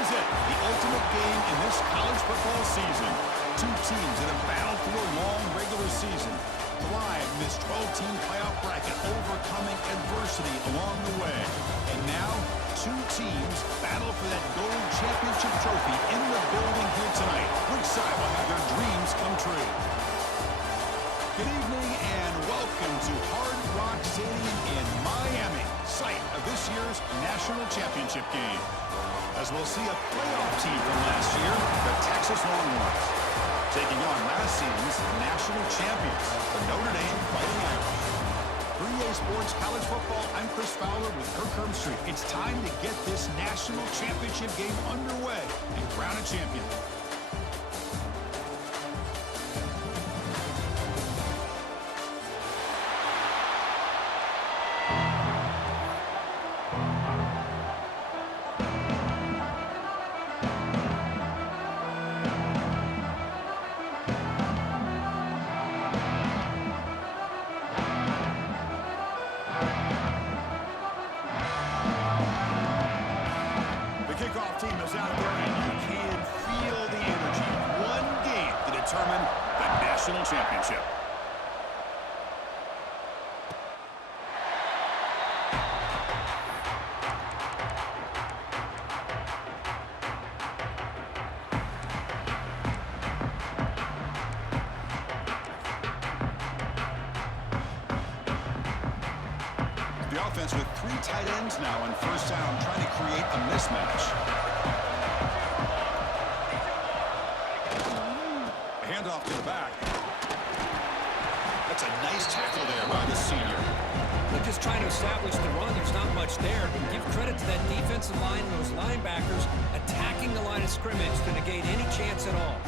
is it, the ultimate game in this college football season. Two teams that have battled through a long regular season, thrive in this 12-team playoff bracket, overcoming adversity along the way. And now, two teams battle for that gold championship trophy in the building here tonight. Which side will have their dreams come true? Good evening and welcome to Hard Rock Stadium in Miami, site of this year's national championship game. As we'll see a playoff team from last year, the Texas Longhorns, taking on last season's national champions, the Notre Dame Fighting Irish. For EA Sports College Football, I'm Chris Fowler with Kirk Herbstreit. It's time to get this national championship game underway and crown a champion. Team is out there, and you can feel the energy. One game to determine the national championship. The offense with three tight ends now on first down, trying to create a mismatch. Handoff to the back. That's a nice tackle there by the senior. They're just trying to establish the run. There's not much there. But give credit to that defensive line and those linebackers attacking the line of scrimmage to negate any chance at all.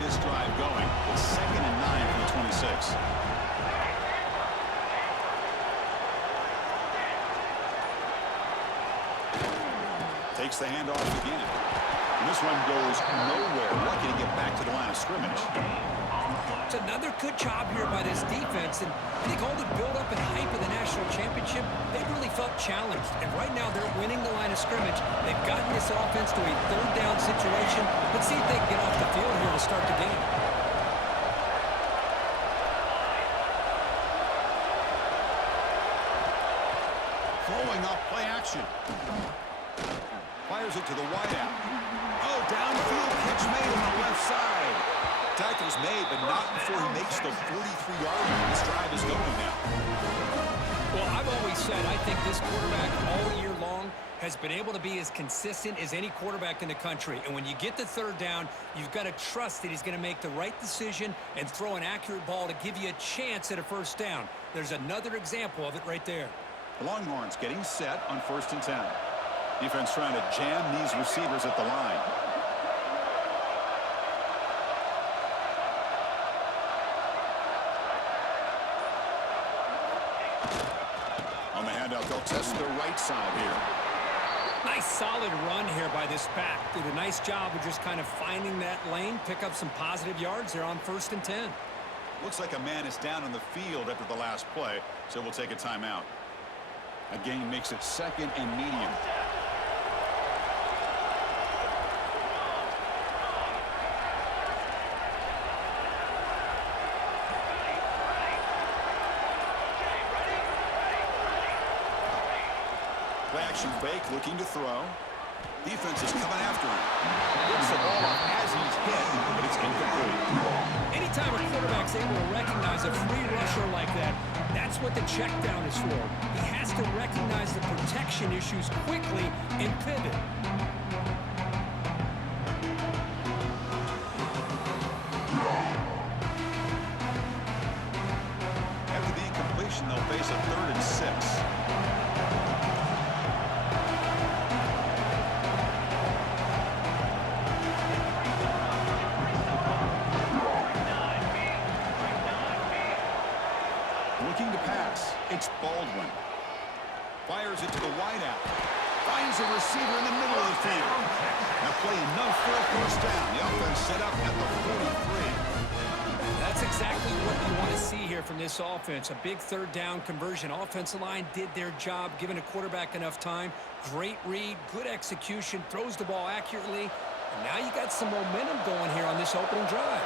This drive going. It's 2nd and 9 for the 26. Takes the handoff again. And this one goes nowhere. Lucky to get back to the line of scrimmage. It's another good job here by this defense. And I think all the build-up and hype of the national championship, they really felt challenged. And right now they're winning the line of scrimmage. They've gotten this offense to a third down situation. Let's see if they can get off the field here to start the game. Throwing off play action. Fires it to the wideout. Oh, downfield catch made on the left side. Tackle's made, but not before he makes the 43-yard line. This drive is going now. Well, I've always said I think this quarterback all year long has been able to be as consistent as any quarterback in the country. And when you get the third down, you've got to trust that he's going to make the right decision and throw an accurate ball to give you a chance at a first down. There's another example of it right there. The Longhorns getting set on 1st and 10. Defense trying to jam these receivers at the line. On the handout, they'll test the right side here. Nice solid run here by this back. Did a nice job of just kind of finding that lane, pick up some positive yards there on 1st and 10. Looks like a man is down on the field after the last play, so we'll take a timeout. A gain makes it 2nd and medium. Play action fake, looking to throw. Defense is coming after him. Gets the ball off as he's hit, but it's incomplete. Anytime a quarterback's able to recognize a free rusher like that, that's what the check down is for. He has to recognize the protection issues quickly and pivot. After the incompletion, they'll face a 3rd and 6. Looking to pass. It's Baldwin. Fires it to the wideout. Finds a receiver in the middle of the field. Now play enough for a first down. The offense set up at the 43. That's exactly what you want to see here from this offense. A big third down conversion. Offensive line did their job, giving a quarterback enough time. Great read, good execution, throws the ball accurately. And now you got some momentum going here on this opening drive.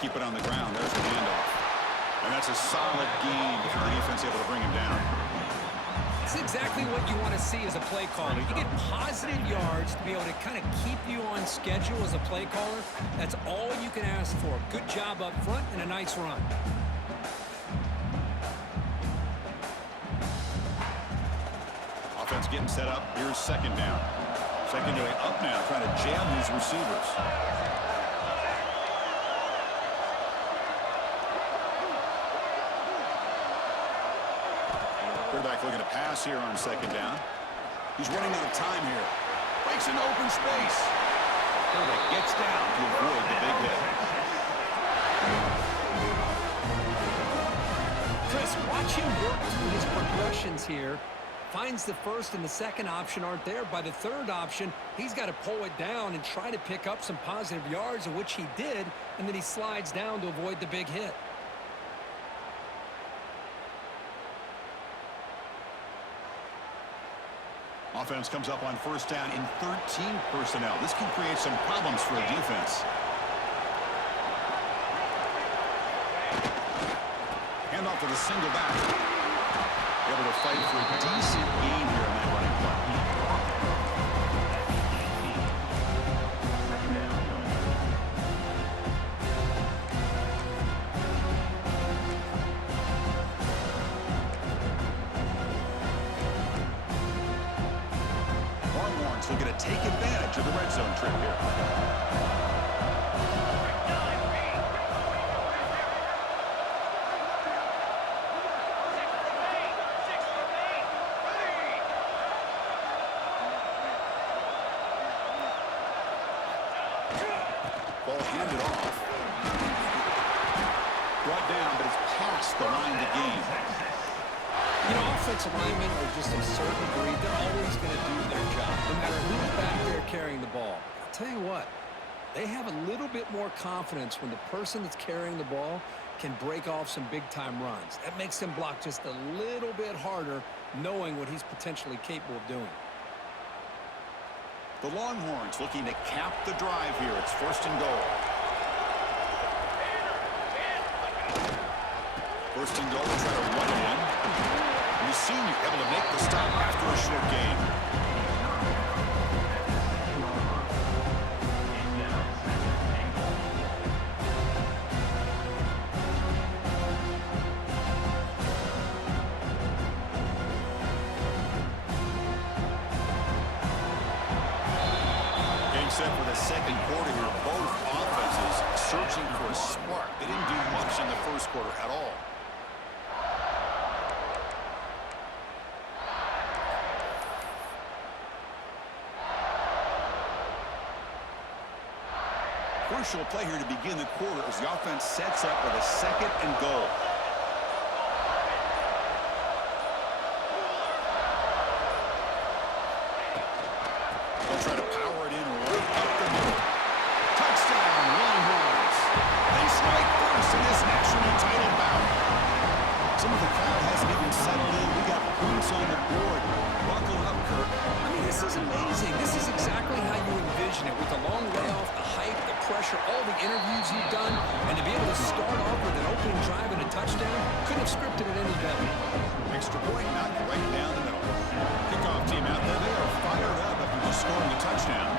Keep it on the ground. There's the handoff. And that's a solid gain for the defense able to bring him down. That's exactly what you want to see as a play caller. You get positive yards to be able to kind of keep you on schedule as a play caller. That's all you can ask for. Good job up front and a nice run. Offense getting set up. Here's 2nd down. Secondary up now, trying to jam these receivers. Quarterback looking to pass here on 2nd down. He's running out of time here. Breaks into open space. Quarterback gets down to avoid the big hit. Chris, watch him work through his progressions here. Finds the first and the second option aren't there. By the third option, he's got to pull it down and try to pick up some positive yards, of which he did, and then he slides down to avoid the big hit. Offense comes up on 1st down in 13 personnel. This can create some problems for a defense. Handoff to the single back. Able to fight for a decent gain here in that running play. Longhorns looking to take advantage of the red zone trip here. Ball handed off. Brought down, but it's past the line to gain. You know, offensive linemen are just a certain breed. They're always going to do their job, no matter who's back there carrying the ball. I'll tell you what, they have a little bit more confidence when the person that's carrying the ball can break off some big-time runs. That makes them block just a little bit harder, knowing what he's potentially capable of doing. The Longhorns looking to cap the drive here. It's 1st and goal. 1st and goal, try to run it in. And the senior able to make the stop after a short gain. Set for the second quarter here. Both offenses searching for a spark. They didn't do much in the first quarter at all. Crucial play here to begin the quarter as the offense sets up with a second and goal. They'll try to power it in right up the middle. Touchdown, Longhorns. They strike first in this national title bout. Some of the crowd hasn't even settled in. We got points on the board. Buckle up, Kirk. I mean, this is amazing. This is exactly how you envision it, with the long layoff, the hype, the pressure, all the interviews you've done, and to be able to start off with an opening drive and a touchdown, couldn't have scripted it any better. Extra point knocked right down the middle. Kickoff team out there. They are fired up after just scoring a touchdown.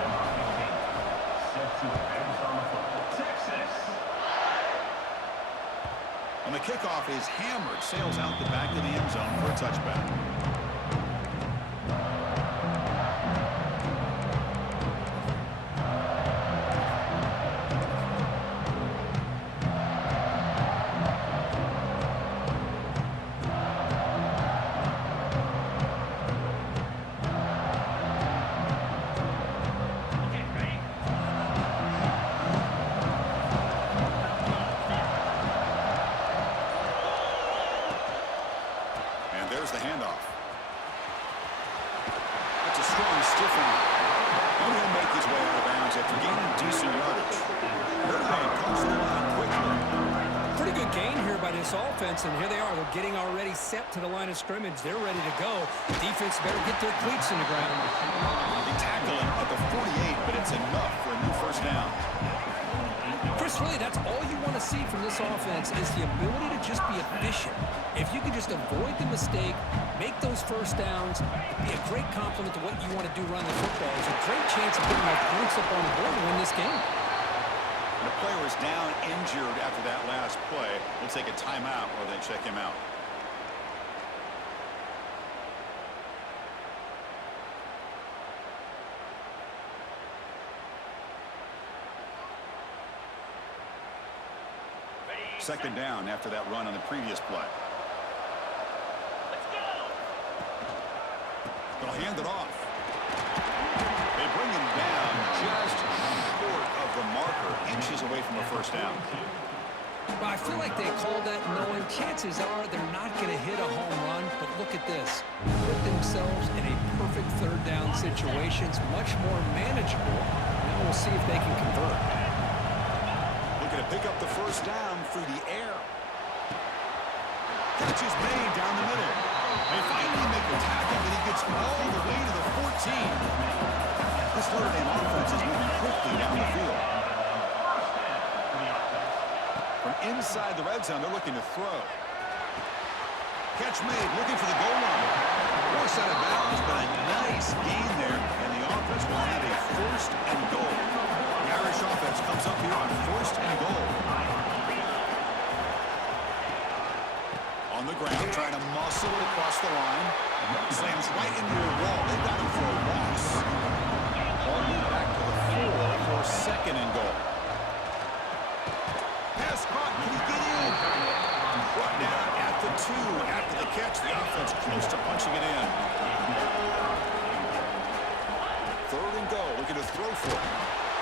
On the kickoff is hammered, sails out the back of the end zone for a touchback. There's the handoff. That's a strong stiff arm. And he'll make his way out of bounds after gaining decent yardage. Burbank comes to the line quickly. Pretty good gain here by this offense, and here they are. They're getting already set to the line of scrimmage. They're ready to go. Defense better get their cleats in the ground. They tackle him at the 48, but it's enough for a new first down. Chris, really, that's all you want to see from this offense is the ability to just be efficient. If you can just avoid the mistake, make those first downs, be a great compliment to what you want to do running the football. There's a great chance of putting enough points up on the board to win this game. The player is down injured after that last play. We'll take a timeout while they check him out. Second down after that run on the previous play. They'll hand it off. They bring him down just short of the marker, inches away from a first down. Well, I feel like they called that knowing chances are they're not going to hit a home run, but look at this. Put themselves in a perfect third down situation. It's much more manageable. Now we'll see if they can convert. Looking to pick up the first down through the air. Catch is made down the middle. They finally make the tackle, but he gets all the way to the 14. This Notre Dame offense is moving quickly down the field. From inside the red zone, they're looking to throw. Catch made, looking for the goal line. Forced out of bounds, but a nice gain there, and the offense will have a first and goal. The Irish offense comes up here on first and goal. On the ground, trying to muscle it across the line. Slams right into a wall. They got him for a loss. Ball moved back to the 4 for second and goal. Pass caught. Can he get in? Brought down at the 2 after the catch. The offense close to punching it in. Third and goal. Looking to throw for it.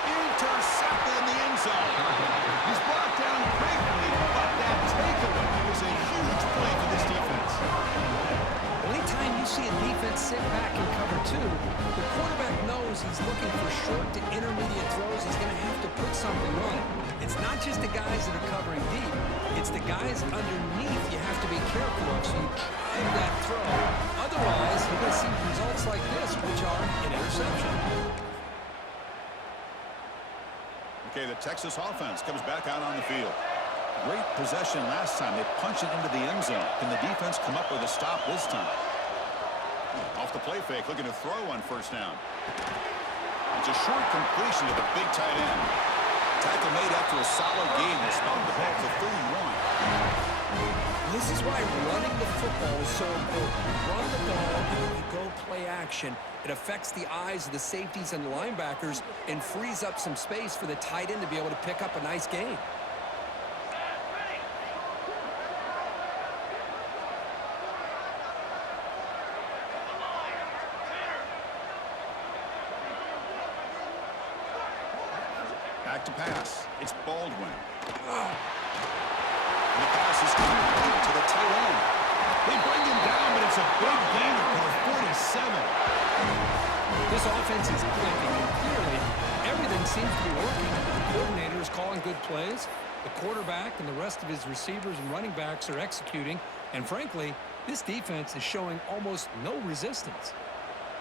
Intercepted in the end zone. He's brought down quickly, but that takeaway was a huge play for this defense. Anytime you see a defense sit back and cover 2, the quarterback knows he's looking for short to intermediate throws. He's going to have to put something on it. It's not just the guys that are covering deep. It's the guys underneath you have to be careful of, so you try that throw. Otherwise, you're going to see results like this, which are an interception. Okay, the Texas offense comes back out on the field. Great possession last time. They punch it into the end zone. Can the defense come up with a stop this time? Off the play fake, looking to throw on first down. It's a short completion to the big tight end. Tackle made after a solid game. They spot the ball for 31. This is why running the football is so important. Run the ball, and when you go play action, it affects the eyes of the safeties and the linebackers and frees up some space for the tight end to be able to pick up a nice gain. Back to pass. It's Baldwin. And the pass is complete to the tight end. They bring him down, but it's a big gain for 47. This offense is clicking, and clearly everything seems to be working. The coordinator is calling good plays. The quarterback and the rest of his receivers and running backs are executing. And frankly, this defense is showing almost no resistance.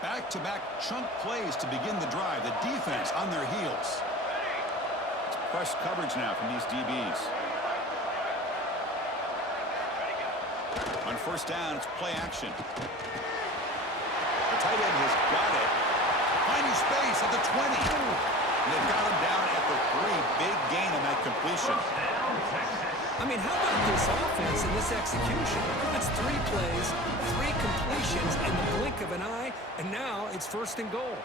Back-to-back chunk plays to begin the drive. The defense on their heels. Press coverage now from these DBs. On first down, it's play action. The tight end has got it. Finding space at the 20. And they've got him down at the 3. Big gain on that completion. I mean, how about this offense and this execution? That's 3 plays, 3 completions in the blink of an eye, and now it's first and goal.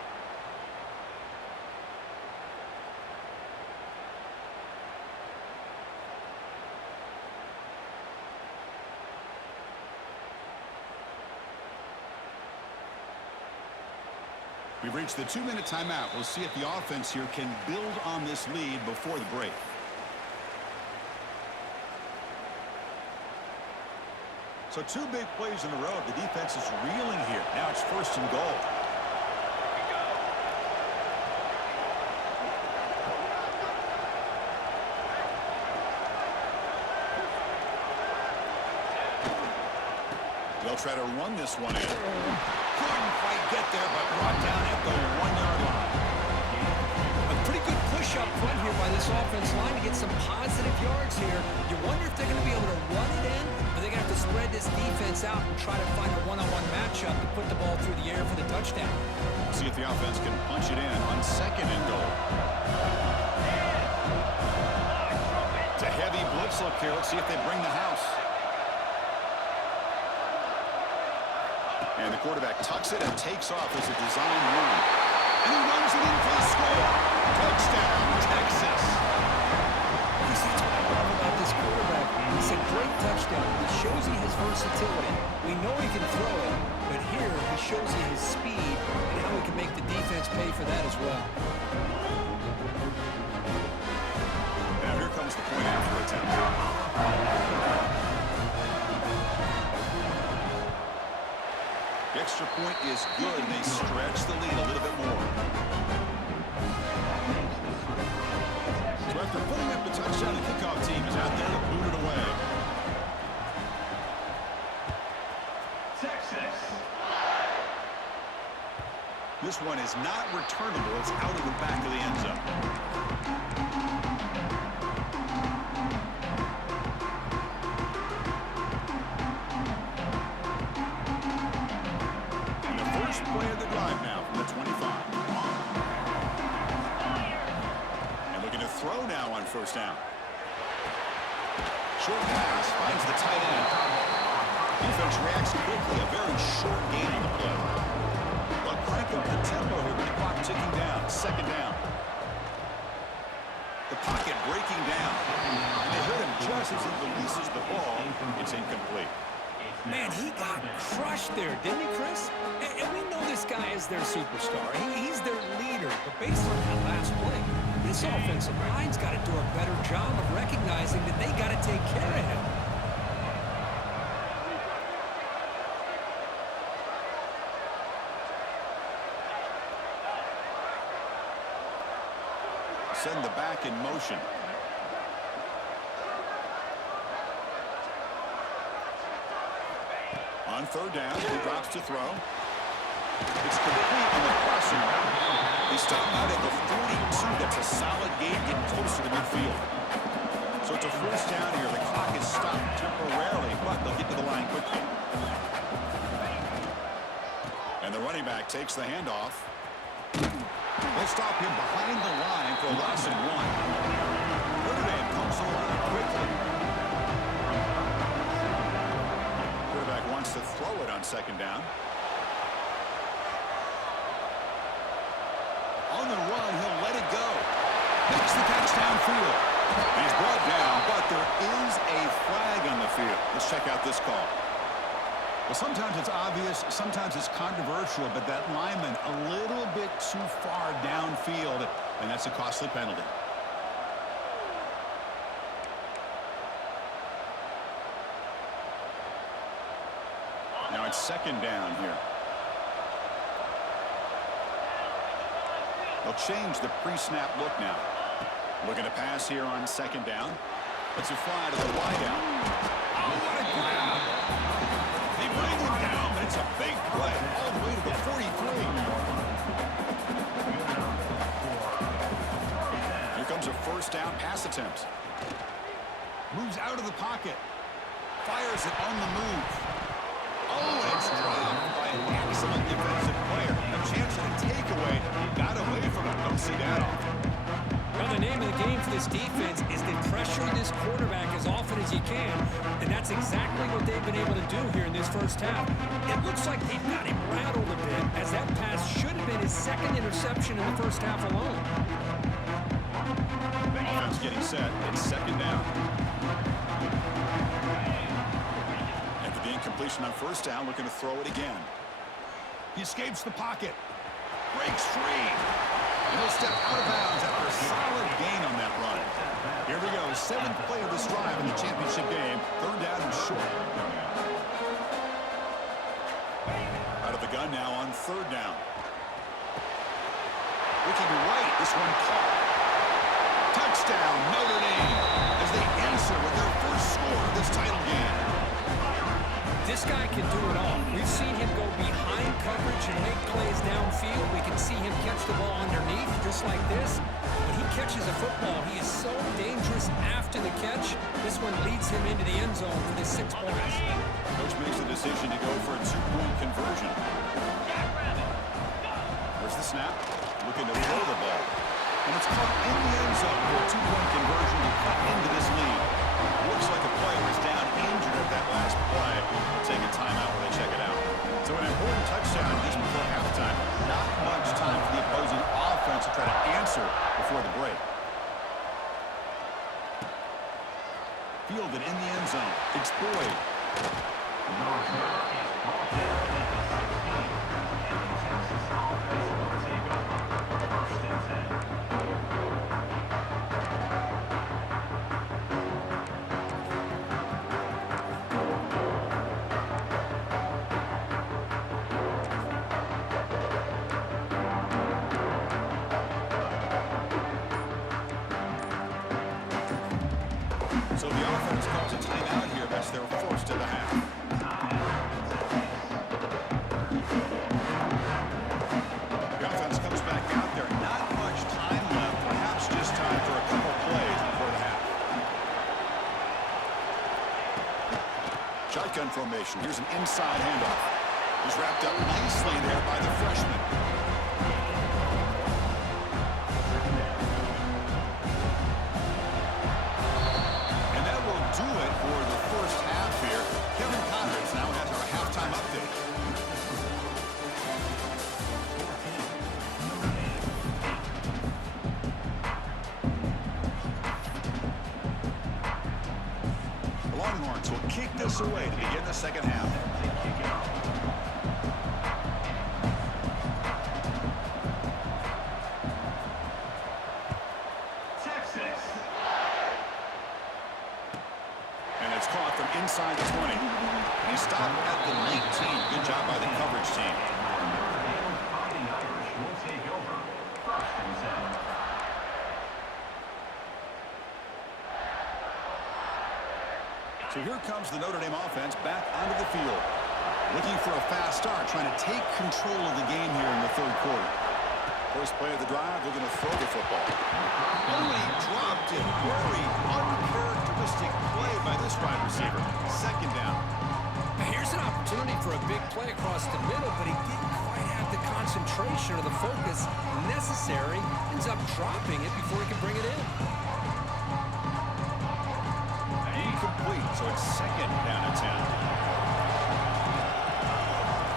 We've reached the 2-minute timeout. We'll see if the offense here can build on this lead before the break. So 2 big plays in a row. The defense is reeling here. Now it's first and goal. They'll try to run this one in. Couldn't quite get there, but brought down at the 1-yard line. A pretty good push up front here by this offense line to get some positive yards here. You wonder if they're going to be able to run it in, or they're going to have to spread this defense out and try to find a one-on-one matchup to put the ball through the air for the touchdown. See if the offense can punch it in on second and goal. It's a heavy blitz look here. Let's see if they bring the house. And the quarterback tucks it and takes off as a design run. And he runs it in for the score. Touchdown, Texas. That's what I love about this quarterback. It's a great touchdown. It shows he has versatility. We know he can throw it, but here he shows you his speed and how he can make the defense pay for that as well. Now here comes the point after attempt. The extra point is good. They stretch the lead a little bit more. So after putting up the touchdown, the kickoff team is out there to boot it away. Texas. This one is not returnable. It's out of the back of the end zone. Play of the drive now from the 25. And looking to throw now on first down. Short pass finds the tight end. Defense reacts quickly. A very short gain on the play. They'll crank up the tempo here with the clock ticking down. Second down. The pocket breaking down. And they hit him just as he releases the ball. It's incomplete. Man, he got crushed there, didn't he, Chris? And we know this guy is their superstar. He's their leader. But based on that last play, this offensive line's got to do a better job of recognizing that they got to take care of him. Send the back in motion. On third down, he drops to throw. It's complete on the crossing route. They stop out at the 42. That's a solid gain, getting closer to midfield. So it's a first down here. The clock is stopped temporarily, but they'll get to the line quickly. And the running back takes the handoff. They'll stop him behind the line for a loss of 1. Notre Dame comes to the line quickly. Quarterback wants to throw it on second down. On the run, he'll let it go. Makes the catch downfield. He's brought down, but there is a flag on the field. Let's check out this call. Well, sometimes it's obvious, sometimes it's controversial, but that lineman a little bit too far downfield, and that's a costly penalty. Now it's second down here. They'll change the pre-snap look now. Looking to pass here on second down. It's a fly to the wideout. Oh, what a grab! They bring him down, but it's a big play all the way to the 43. Here comes a first down pass attempt. Moves out of the pocket. Fires it on the move. Oh, and it's dropped by an excellent defensive player. A chance at a takeaway. Got away from it. Don't see that often. Well, the name of the game for this defense is to pressure this quarterback as often as you can, and that's exactly what they've been able to do here in this first half. It looks like they've got him rattled a bit, as that pass should have been his second interception in the first half alone. The offense getting set. It's second down. After the incompletion on first down, looking to throw it again. He escapes the pocket. Breaks free. And he'll step out of bounds after a solid gain on that run. Here we go. 7th play of this drive in the championship game. Third down and short. Out of the gun now on third down. Looking right. This one caught. Touchdown, Notre Dame, as they answer with their first score of this title game. This guy can do it all. We've seen him go behind coverage and make plays downfield. We can see him catch the ball underneath, just like this. When he catches a football, he is so dangerous after the catch. This one leads him into the end zone for the 6 points. Coach makes the decision to go for a 2-point conversion. There's the snap. Looking to throw the ball. And it's caught in the end zone for a 2-point conversion to cut into this lead. Looks like a player is down injured at that last play. We'll take a timeout when they check it out. So an important touchdown just before halftime. Not much time for the opposing offense to try to answer before the break. Fielded in the end zone. It's Boyd. So the offense calls a timeout here. That's their first of the half. The offense comes back out there. Not much time left. Perhaps just time for a couple plays before the half. Shotgun formation. Here's an inside handoff. He's wrapped up nicely there by the freshman. Do it for the first half here. Kevin Conrad now has our halftime update. The Longhorns will kick this away to begin the second half. Inside the 20. He stopped at the 19. Good job by the coverage team. So here comes the Notre Dame offense back onto the field. Looking for a fast start, trying to take control of the game here in the third quarter. First play of the drive, they're going to throw the football. Oh, he dropped it. Very uncharacteristic this wide receiver. Second down. Here's an opportunity for a big play across the middle, but he didn't quite have the concentration or the focus necessary. Ends up dropping it before he can bring it in. Incomplete, so it's second down and 10.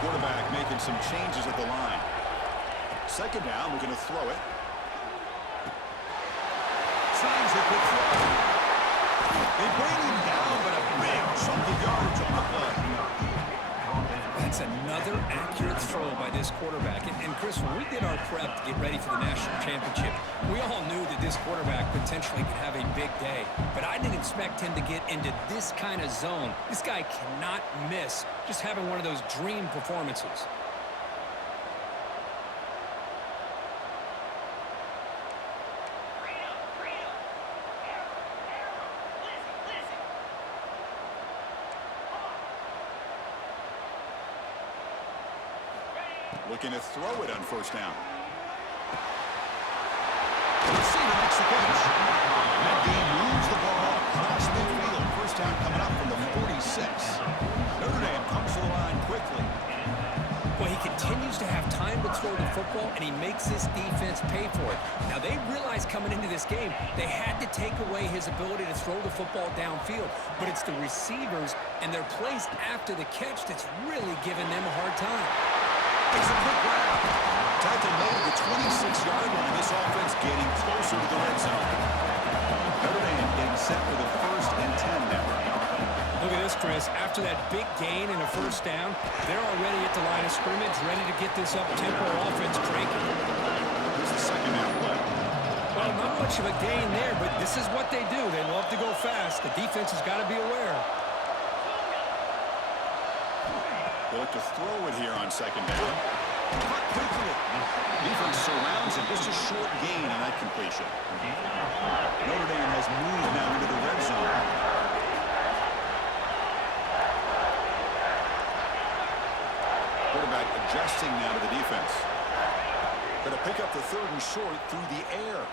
Quarterback making some changes at the line. Second down, we're going to throw it. Tries a quick throw. They bring him down, but a big chunk of yards on the play. That's another accurate throw by this quarterback. And Chris, when we did our prep to get ready for the national championship, we all knew that this quarterback potentially could have a big day. But I didn't expect him to get into this kind of zone. This guy cannot miss just having one of those dream performances. Looking to throw it on first down. Receiver makes the catch. That game moves the ball across midfield. First down coming up from the 46. Notre Dame comes to the line quickly. Well, he continues to have time to throw the football, and he makes this defense pay for it. Now, they realized coming into this game they had to take away his ability to throw the football downfield. But it's the receivers and their plays after the catch that's really giving them a hard time. It's a quick grab. Tied to low the 26-yard line. This offense getting closer to the red zone. Notre Dame getting set for the 1st and 10 now. Look at this, Chris. After that big gain and a first down, they're already at the line of scrimmage, ready to get this up-tempo offense cranking. Here's the second down play. Well, not much of a gain there, but this is what they do. They love to go fast. The defense has got to be aware. They look to throw it here on second down. Cut quickly. Defense surrounds him. Just a short gain on that completion. Notre Dame has moved now into the red zone. Quarterback adjusting now to the defense. Going to pick up the 3rd and short through the air.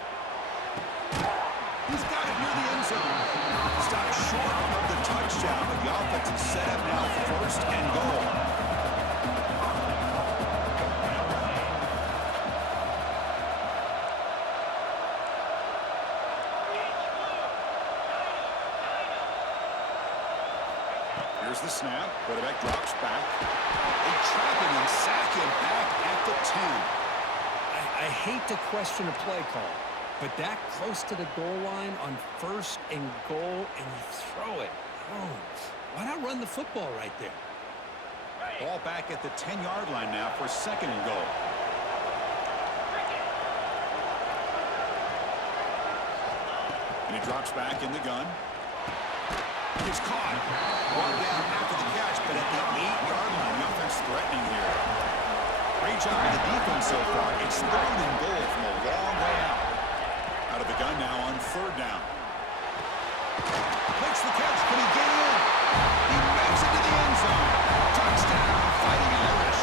He's got it near the end zone. Stopped short of the touchdown, but the offense is set up now for 1st and goal. Here's the snap. Quarterback drops back. They trap him and sack him back at the 10. I hate to question a play call, but that close to the goal line on 1st and goal, and you throw it. Oh, why not run the football right there? Ball back at the 10-yard line now for 2nd and goal. And he drops back in the gun. He's caught. Brought down after the catch, but at the 8-yard line, the offense threatening here. Great job of the defense so far. It's 3rd and goal from a long way out. Out of the gun now on 3rd down. Makes the catch. Can he get in? He makes it to the end zone. Touchdown, Fighting Irish.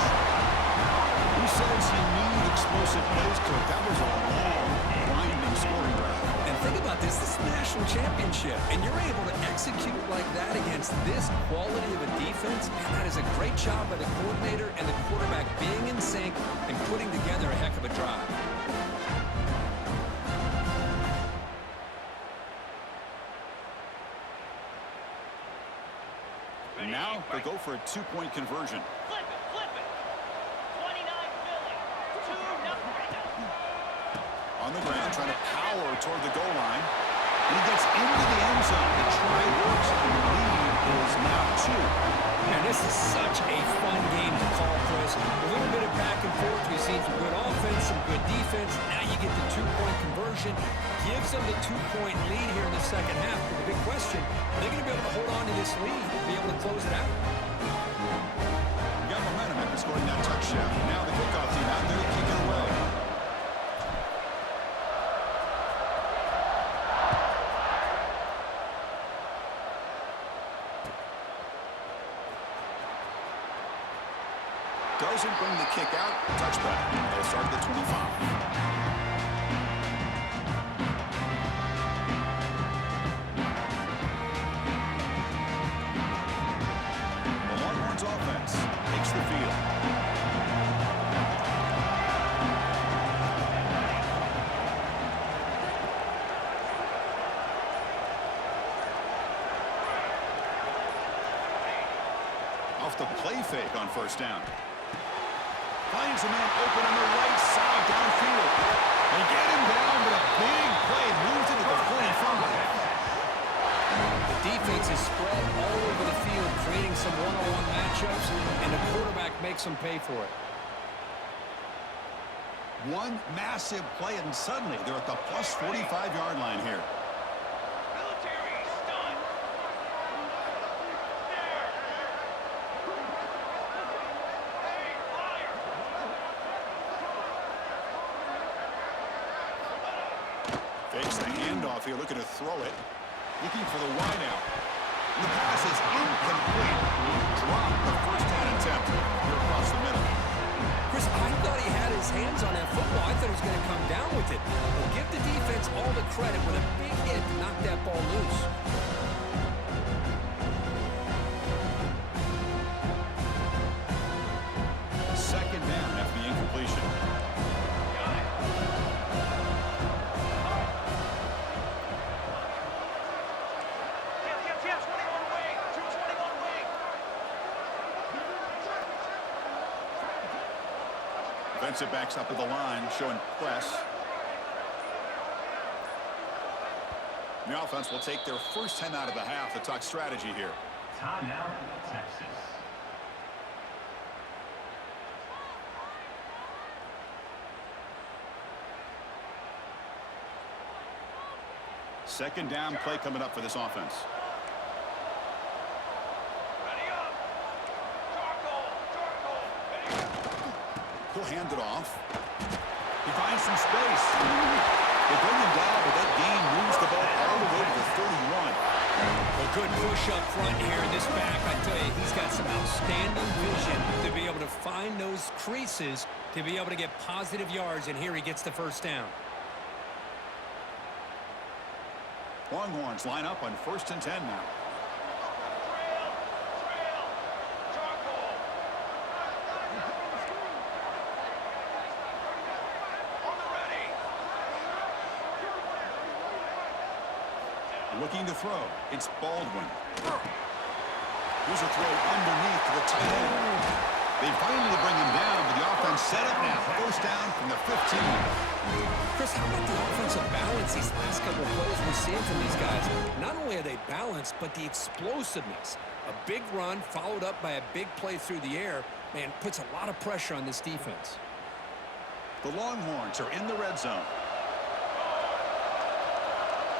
Who says you need explosive plays, Kirk? That was a long, grinding scoring drive. And think about this. This is the national championship, and you're able to execute like that against this quality of a defense. Man, that is a great job by the coordinator and the quarterback being in sync and putting together a heck of a drive. And now they go for a 2-point conversion. Flip it. 29 Philly. 2-0. On the ground, trying to power toward the goal line. And he gets into the end zone. The try works, and the lead is now 2. Man, this is such a fun game to call, Chris. A little bit of back and forth. We've seen some good offense, some good defense. Now you get the 2-point conversion. Gives them the 2-point lead here in the second half. But the big question, are they going to be able to hold on to this lead and be able to close it out? Got momentum after scoring that touchdown. Now the kickoff team out there to kick it away. Doesn't bring the kick out. Touchback. They'll start at the 25. off the play fake on first down. Finds a man open on the right side downfield. They get him down, but a big play moves into the 45. The defense is spread all over the field, creating some one-on-one matchups, and the quarterback makes them pay for it. One massive play, and suddenly they're at the plus 45-yard line here. Military stun. Hey, fire. Fakes the handoff here, looking to throw it. Looking for the wideout. The pass is incomplete. Dropped the first down attempt here across the middle. Chris, I thought he had his hands on that football. I thought he was going to come down with it. But give the defense all the credit with a big hit to knock that ball loose. Second down after the incompletion. Yes, 21 wing. 221 wing. Defensive backs up at the line, showing press. The offense will take their first 10 out of the half to talk strategy here. Timeout, Texas. Second down play coming up for this offense. Ready up. Charcoal. Ready up. He'll hand it off. He finds some space. They bring him down, but that gain moves the ball all the way to the 31. A good push up front here. This back, I tell you, he's got some outstanding vision to be able to find those creases, to be able to get positive yards, and here he gets the first down. Longhorns line up on 1st and 10 now. Trail. Charcoal. On the ready. Looking to throw. It's Baldwin. Here's a throw underneath to the tight end. They finally bring him down, but the offense set up now. First down from the 15. Chris, how about the offensive balance these last couple of plays we're seeing from these guys? Not only are they balanced, but the explosiveness. A big run followed up by a big play through the air, man, puts a lot of pressure on this defense. The Longhorns are in the red zone.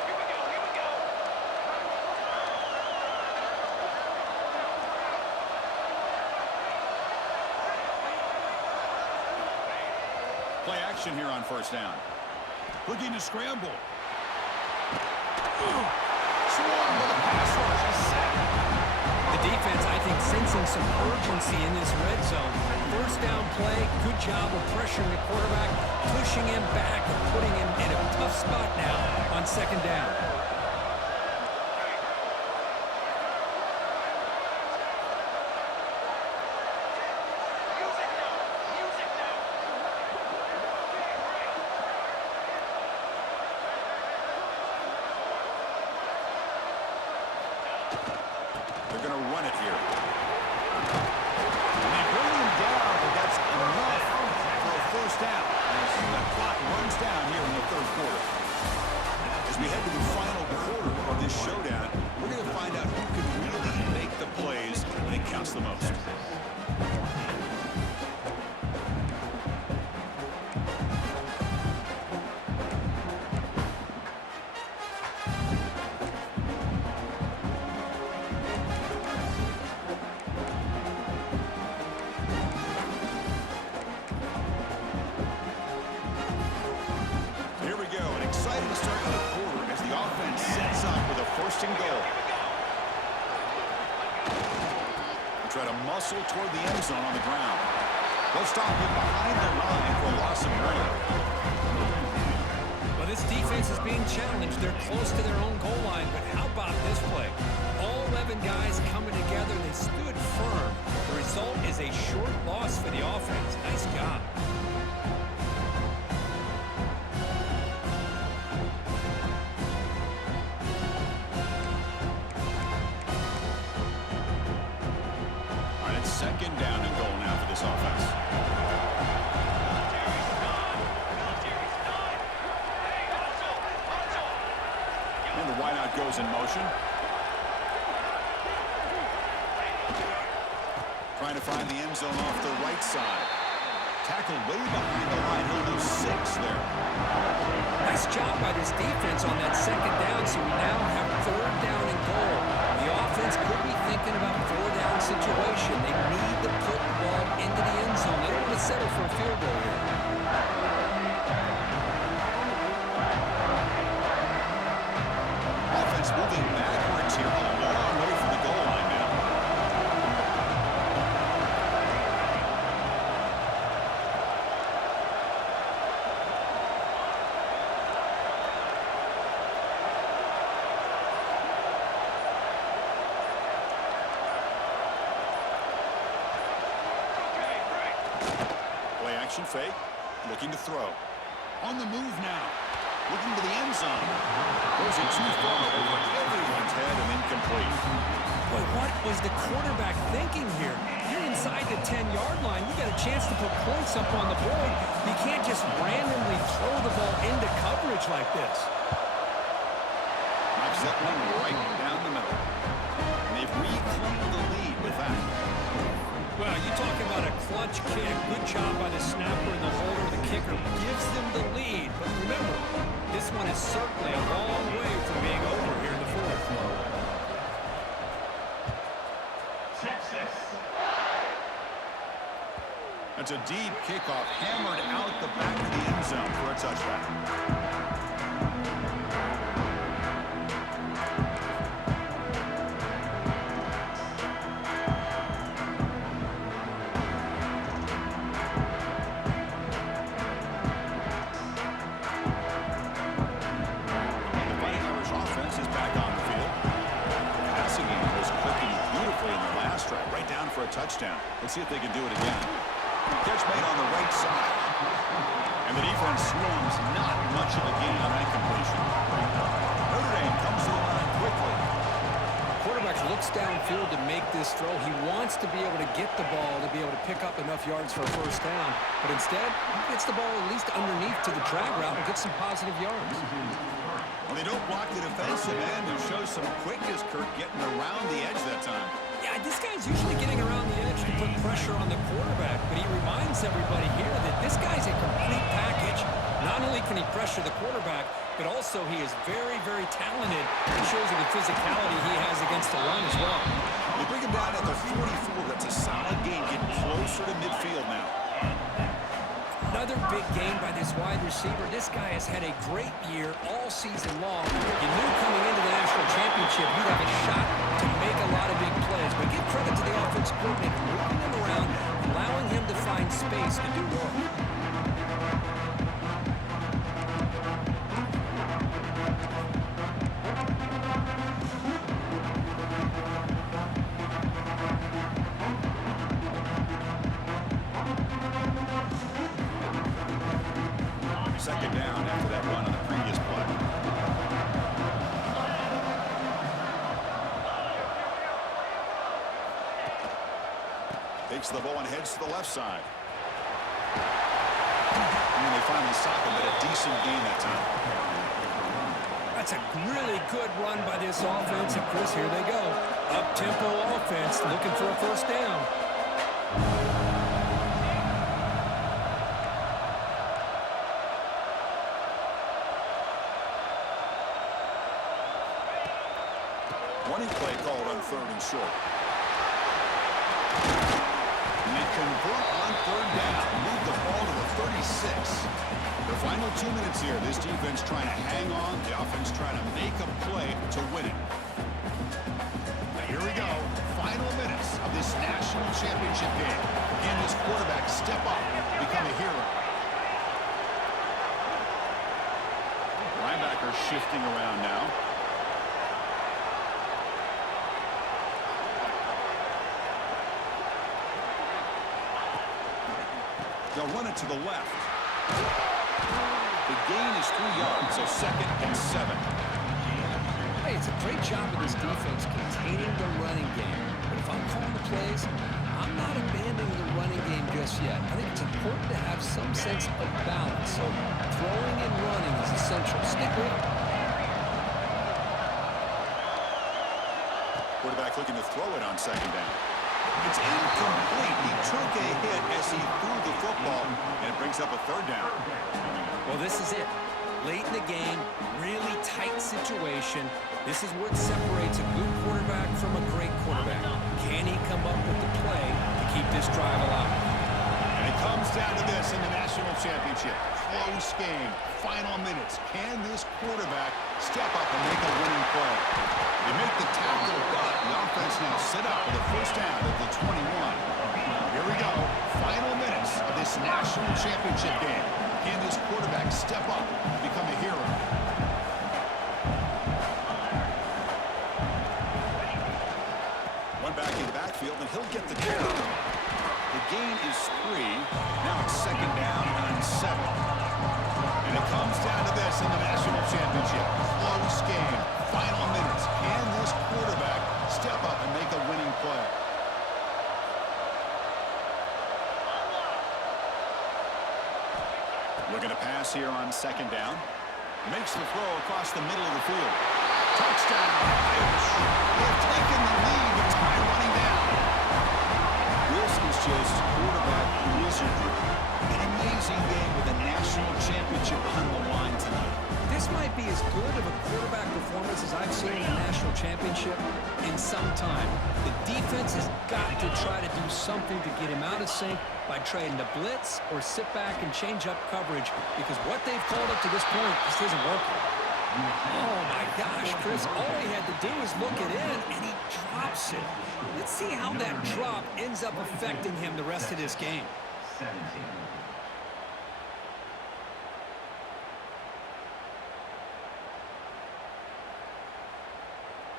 Here we go. Play action here on first down. Looking to scramble. Swarmed by the pass rush. He's sacked. The defense, I think, sensing some urgency in this red zone. First down play, good job of pressuring the quarterback, pushing him back and putting him in a tough spot now on second down. Music now. They're going to run it here. And they bring him down, but that's enough for a first down. As the clock runs down here in the third quarter. As we head to the final quarter of this showdown, we're going to find out who can really make the plays when it counts the most. Here we go, an exciting start to the quarter as the offense sets up with a first and goal. They try to muscle toward the end zone on the ground. They'll stop him behind the line for a loss of running. Well, this defense is being challenged. They're close to their own goal line, but how about this play? All 11 guys coming together. They stood firm. The result is a short loss for the offense. Nice job. And the wideout goes in motion. Trying to find the end zone off the right side. Tackled way behind the line. He'll lose 6 there. Nice job by this defense on that second down, so we now have 3rd down and goal. The offense could be thinking about a 4-down situation. They need to put the ball into the end zone. They don't want to settle for a field goal here. Offense moving backwards here. A long way from the goal line now. Play action fake. Looking to throw. On the move now. Looking to the end zone. Goes it too far over everyone's head and incomplete. Boy, what was the quarterback thinking here? You're inside the 10-yard line. You got a chance to put points up on the board. You can't just randomly throw the ball into coverage like this. Knocks that one right down the middle. And they've reclaimed the lead with that. Well, you talk about a clutch kick. Good job by the snapper and the holder. The kicker gives them the lead. But remember, this one is certainly a long way from being over here in the 4th. Texas. That's a deep kickoff, hammered out the back of the end zone for a touchback. Touchdown. Let's see if they can do it again. Catch made on the right side. And the defense swarms. Not much of a gain on that completion. Notre Dame comes to the line quickly. Quarterback looks downfield to make this throw. He wants to be able to get the ball to be able to pick up enough yards for a 1st down. But instead, he gets the ball at least underneath to the drag route and gets some positive yards. Well, they don't block the defensive end, who shows some quickness, Kirk, getting around the edge that time. Yeah, this guy's usually getting around the edge to put pressure on the quarterback, but he reminds everybody here that this guy's a complete package. Not only can he pressure the quarterback, but also he is very, very talented. It shows you the physicality he has against the run as well. They bring him down at the 44. That's a solid gain, getting closer to midfield now. Another big game by this wide receiver. This guy has had a great year all season long. You knew coming into the national championship he'd have a shot to make a lot of big plays. But give credit to the offensive coordinator, moving him around, allowing him to find space to do work. Second down after that run on the previous play. Takes the ball and heads to the left side. And they finally stop him at a decent gain that time. That's a really good run by this offense. And Chris, here they go. Up-tempo offense looking for a 1st down. Running play called on 3rd and short. And they convert on 3rd down. Move the ball to the 36. The final 2 minutes here. This defense trying to hang on. The offense trying to make a play to win it. Now here we go. Final minutes of this national championship game. Can this quarterback step up, become a hero? Linebacker shifting around now. They'll run it to the left. The gain is 3 yards, so 2nd and 7. Hey, it's a great job of this defense containing the running game. But if I'm calling the plays, I'm not abandoning the running game just yet. I think it's important to have some sense of balance. So throwing and running is essential. Stick with it. Quarterback looking to throw it on second down. It's incomplete. He took a hit as he threw the football, and it brings up a third down. Well, this is it. Late in the game, really tight situation. This is what separates a good quarterback from a great quarterback. Can he come up with the play to keep this drive alive? And it comes down to this in the national championship. Close game. Final minutes. Can this quarterback step up and make a winning play? They make the tackle, but the offense now set up with a first down at the 21. Here we go. Final minutes of this national championship game. Can this quarterback step up and become a hero? One back in the backfield, and he'll get the carry. The gain is 3. Now it's second down and 7. And it comes down to this in the national championship. Close game. Final minutes. Can this quarterback step up and make a winning play? Looking to pass here on second down. Makes the throw across the middle of the field. Touchdown. They've taken the lead with time running down. This is just quarterback wizardry. An amazing game with a national championship on the line tonight. This might be as good of a quarterback performance as I've seen in a national championship in some time. The defense has got to try to do something to get him out of sync by trading the blitz or sit back and change up coverage, because what they've called up to this point just isn't working. Oh, my gosh, Chris, all he had to do was look it in, and he drops it. Let's see how that drop ends up affecting him the rest of this game. 17.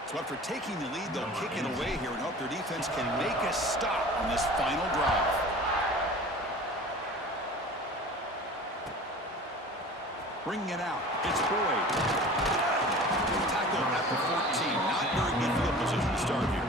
So after taking the lead, they'll kick it away here and hope their defense can make a stop on this final drive. Bringing it out. It's Boyd. Tackle at the 14. Not very good field position to start here.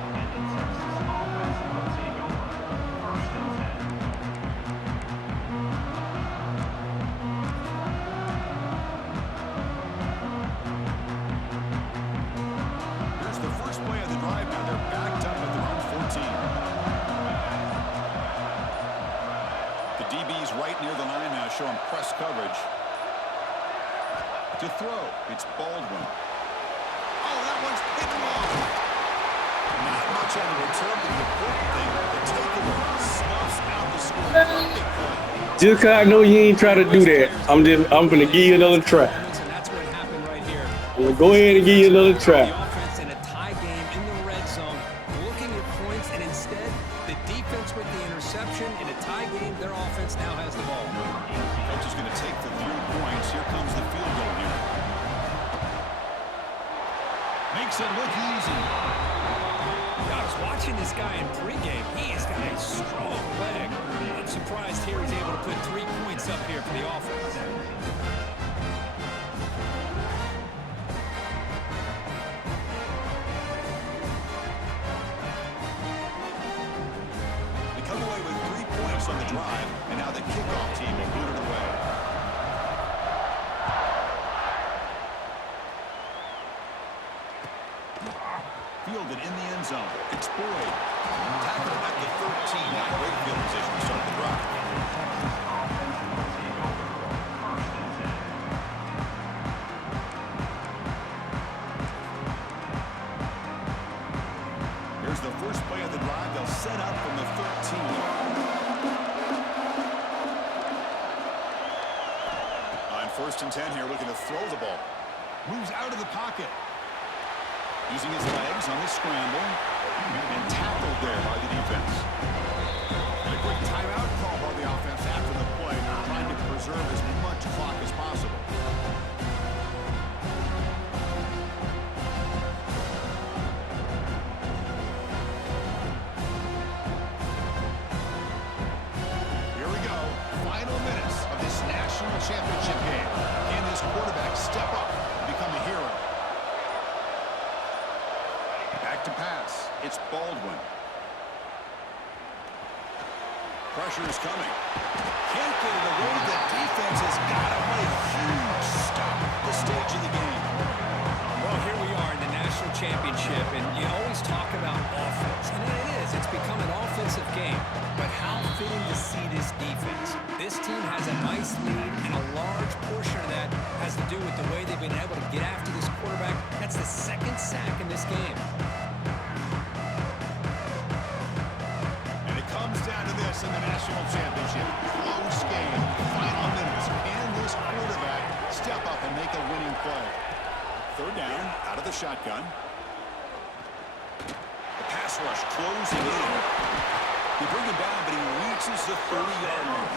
Here's the first play of the drive. Now they're backed up at their own 14. The DB's right near the line now, showing press coverage. To throw, it's Baldwin. Oh, that one's picked off. Not much on the return, but the important thing, the takeaway snuffs out the score. Just 'cause I know you ain't try to do that, I'm gonna give you another try. And that's what happened right here. I'm gonna go ahead and give you another try. The offense in a tie game in the red zone, looking at points, and instead, the defense with the interception. In a tie game, their offense now has the ball. Coach is going to take the 3 points. Here comes the field goal here. Makes it look easy. I was watching this guy in pregame. He has got a strong leg. I'm surprised here he's able to put 3 points up here for the offense. They come away with 3 points on the drive, and now the kickoff team will boot it away. Fielded in the end zone. It's Boyd. Tackled at the 13. Not great field position to start the drive. Here's the first play of the drive. They'll set up from the 13. On 1st and 10 here, looking to throw the ball. Moves out of the pocket. Using his legs on the scramble, and tackled there by the defense. And a quick timeout call by the offense after the play, trying to preserve as much clock as possible. Here we go. Final minutes of this national championship game. Can this quarterback step up and become a hero? Back to pass. It's Baldwin. Pressure is coming. Can't get it away. The defense has got him a huge stop at this stage of the game. Well, here we are in the national championship, and you always talk about game, but how fitting to see this defense. This team has a nice lead, and a large portion of that has to do with the way they've been able to get after this quarterback. That's the second sack in this game. And it comes down to this in the national championship. Close game. Final minutes. Can this quarterback step up and make a winning play? Third down, out of the shotgun. The pass rush closing in. He brings him down, but he reaches the 30-yard line.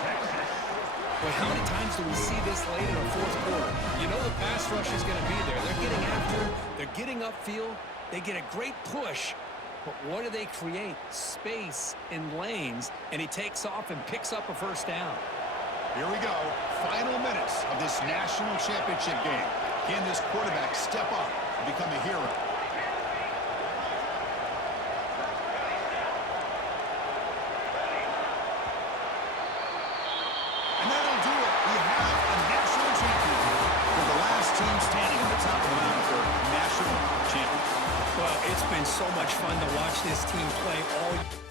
Well, how many times do we see this late in a fourth quarter? You know the pass rush is going to be there. They're getting after him. They're getting upfield. They get a great push. But what do they create? Space in lanes, and he takes off and picks up a first down. Here we go. Final minutes of this national championship game. Can this quarterback step up and become a hero? And that'll do it. We have a national champion. We're the last team standing at the top of the mountain for national champions. Well, it's been so much fun to watch this team play all year.